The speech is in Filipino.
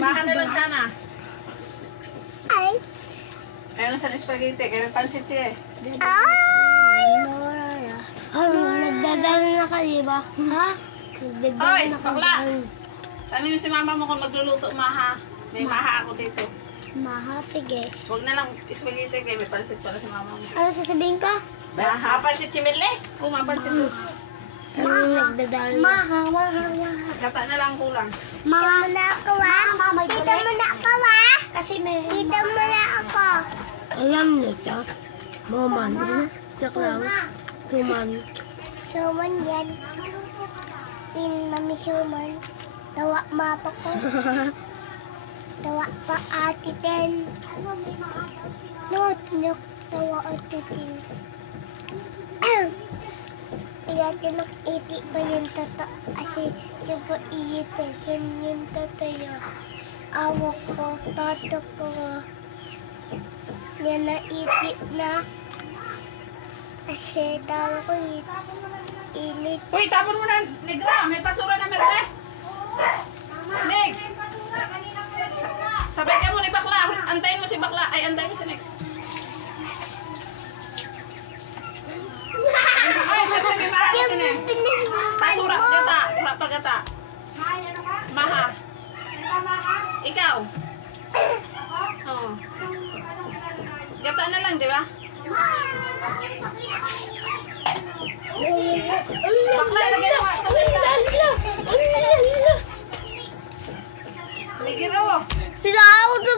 Makan na lang sana. Ay. Ayaw na sa spaghetti. Kaya may pansit siya eh. Ay! Nagdadalo na ka, diba? Ha? Nagdadalo Oy, na ka. bakla! Tanong mo si mama mo kung magluluto, maha. May maha ako dito. Maha, sige. Huwag na lang spaghetti kaya may pansit pala si mama mo. Ano sasabihin ka? Maha. Mapansit si Mirle? Oo, mapansit mo. Nagdadalo na. Maha. Gata na lang kulang. Tita mo na ako, ha? Tita mo na ako, ha? Kasi may... Tita mo na ako. Alam niyo siya. Maman. Siya lang. Maman. Suman yan. Mami Suman. Tawa mapa ko. Tawa pa ate din. No, tawa ate din. Kaya tinag-iti ba yung tata? Kasi siya po iite. Siya yung tatayo. Awak ko, tato ko. Yan na iti na. Kasi tawa ko ilit. Uy, tapon mo na, Negra. May basura na Mirle. Next. Sabay ka mo ni Bakla. Antayin mo si Bakla. Ay, antayin mo si Next. Ay, may maha ko din eh. Basura, gata. Wala pa gata. Maha. Ikaw. Oh. Gata na lang, di ba? Bakla, lagyan mo. Migiro. Tidak, aku tuh